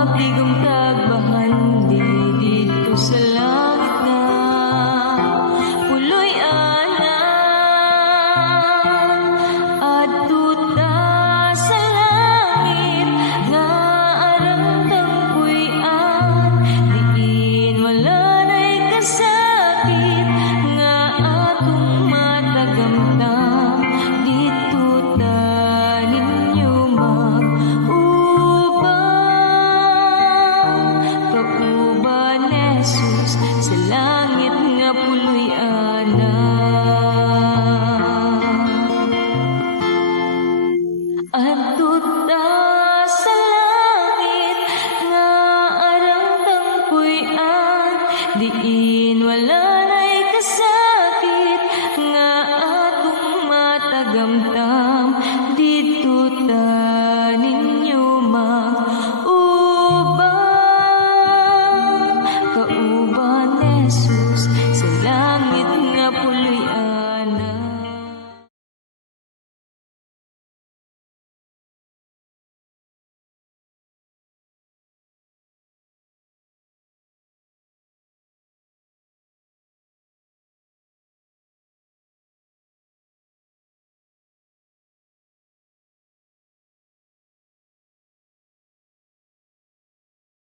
mapigong tagbahan di dito sa langit na puloy ana at tuta sa langit nga arang tangpuyan diin malanay kasakit nga atong matagamtam dito ta ninyo kauban ni Jesus sa langit nga puloy ana. Adto ta sa langit nga arang tangpuyan diin